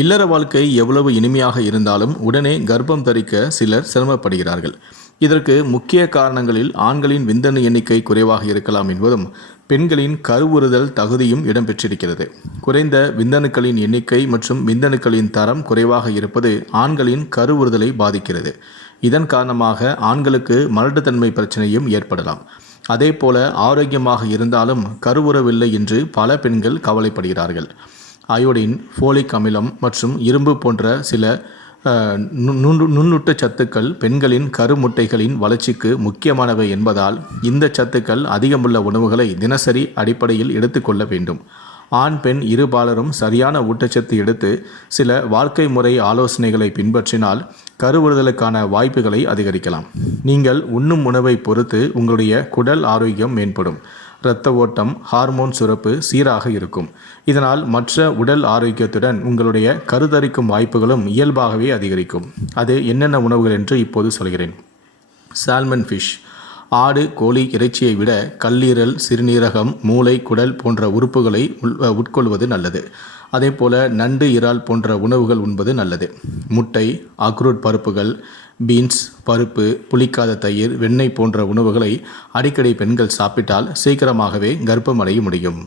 இல்லற வாழ்க்கை எவ்வளவு இனிமையாக இருந்தாலும் உடனே கர்ப்பம் தரிக்க சிலர் சிரமப்படுகிறார்கள். இதற்கு முக்கிய காரணங்களில் ஆண்களின் விந்தணு எண்ணிக்கை குறைவாக இருக்கலாம் என்பதும், பெண்களின் கருவுறுதல் தகுதியும் இடம்பெற்றிருக்கிறது. குறைந்த விந்தணுக்களின் எண்ணிக்கை மற்றும் விந்தணுக்களின் தரம் குறைவாக இருப்பது ஆண்களின் கருவுறுதலை பாதிக்கிறது. இதன் காரணமாக ஆண்களுக்கு மலட்டுத்தன்மை பிரச்சனையும் ஏற்படலாம். அதேபோல ஆரோக்கியமாக இருந்தாலும் கருவுறவில்லை என்று பல பெண்கள் கவலைப்படுகிறார்கள். அயோடின், ஃபோலிக் அமிலம் மற்றும் இரும்பு போன்ற சில நுண்ணூட்ட சத்துக்கள் பெண்களின் கருமுட்டைகளின் வளர்ச்சிக்கு முக்கியமானவை என்பதால் இந்த சத்துக்கள் அதிகமுள்ள உணவுகளை தினசரி அடிப்படையில் எடுத்துக்கொள்ள வேண்டும். ஆண் பெண் இருபாலரும் சரியான ஊட்டச்சத்து எடுத்து சில வாழ்க்கை முறை ஆலோசனைகளை பின்பற்றினால் கருவுறுதலுக்கான வாய்ப்புகளை அதிகரிக்கலாம். நீங்கள் உண்ணும் உணவை பொறுத்து உங்களுடைய குடல் ஆரோக்கியம் மேம்படும். இரத்த ஓட்டம், ஹார்மோன் சுரப்பு சீராக இருக்கும். இதனால் மற்ற உடல் ஆரோக்கியத்துடன் உங்களுடைய கருத்தரிக்கும் வாய்ப்புகளும் இயல்பாகவே அதிகரிக்கும். அது என்னென்ன உணவுகள் என்று இப்போது சொல்கிறேன். Salmon fish. ஆடு, கோழி இறைச்சியை விட கல்லீரல், சிறுநீரகம், மூளை, குடல் போன்ற உறுப்புகளை உட்கொள்வது நல்லது. அதேபோல நண்டு, இறால் போன்ற உணவுகள் உண்பது நல்லது. முட்டை, அக்ரூட் பருப்புகள், பீன்ஸ், பருப்பு, புளிக்காத தயிர், வெண்ணெய் போன்ற உணவுகளை அடிக்கடி பெண்கள் சாப்பிட்டால் சீக்கிரமாகவே கர்ப்பம் அடைய முடியும்.